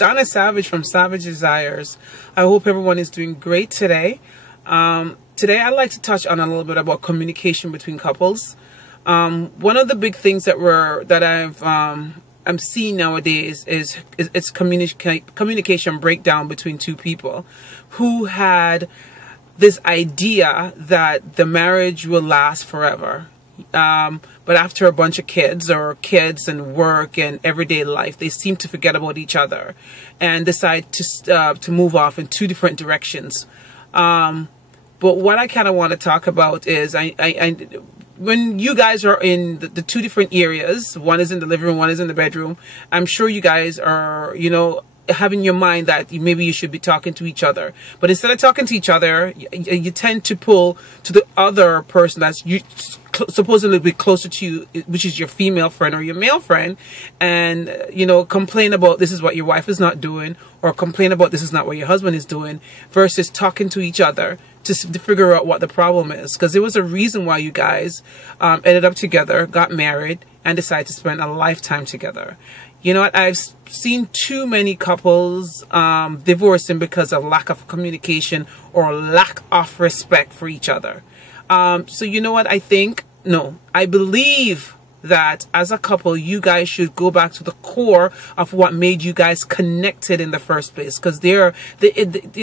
Donna Savage from Savage Desires. I hope everyone is doing great today. Today I'd like to touch on a little bit about communication between couples. One of the big things I'm seeing nowadays is it's communication breakdown between two people who had this idea that the marriage will last forever. But after a bunch of kids and work and everyday life, they seem to forget about each other and decide to move off in two different directions. But what I kind of want to talk about is when you guys are in the two different areas, one is in the living room, one is in the bedroom, I'm sure you guys are, have in your mind that maybe you should be talking to each other. But instead of talking to each other, you tend to pull to the other person that's supposedly be closer to you, which is your female friend or your male friend, and complain about this is what your wife is not doing, or complain about this is not what your husband is doing, versus talking to each other to figure out what the problem is. Because there was a reason why you guys ended up together, got married, and decided to spend a lifetime together. You know what? I've seen too many couples divorcing because of lack of communication or lack of respect for each other. So you know what I think? No, I believe that as a couple, you guys should go back to the core of what made you guys connected in the first place. Because you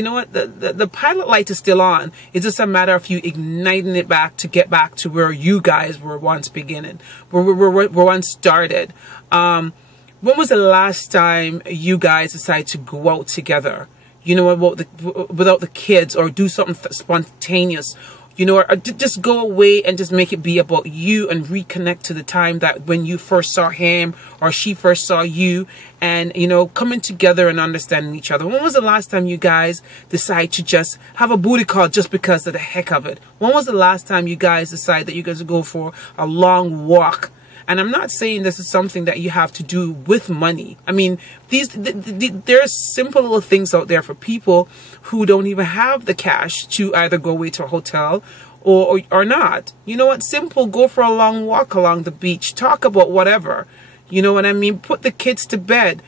know what? The pilot light is still on. It's just a matter of you igniting it back to get back to where you guys were once beginning, where we once started. When was the last time you guys decided to go out together? Without the kids, or do something spontaneous, or just go away and just make it be about you and reconnect to the time that when you first saw him or she first saw you, and coming together and understanding each other. When was the last time you guys decided to just have a booty call just because of the heck of it? When was the last time you guys decided that you guys would go for a long walk? And I'm not saying this is something that you have to do with money. I mean, there's simple little things out there for people who don't even have the cash to either go away to a hotel or not. You know what? Simple, go for a long walk along the beach. Talk about whatever. You know what I mean? Put the kids to bed.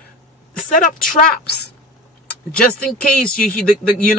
Set up traps. Just in case you think you're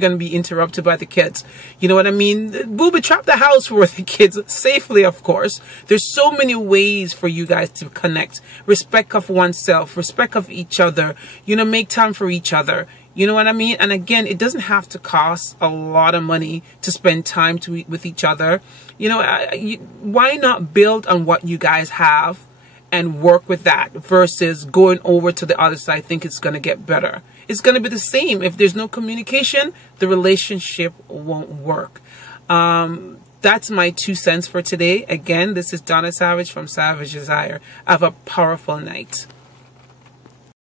going to be interrupted by the kids. You know what I mean? Booby trap the house for the kids safely, of course. There's so many ways for you guys to connect. Respect of oneself, respect of each other. Make time for each other. You know what I mean? And again, it doesn't have to cost a lot of money to spend time with each other. Why not build on what you guys have and work with that versus going over to the other side? I think it's going to get better. It's going to be the same. If there's no communication, the relationship won't work. That's my 2 cents for today. Again, this is Donna Savage from Savage Desire. Have a powerful night.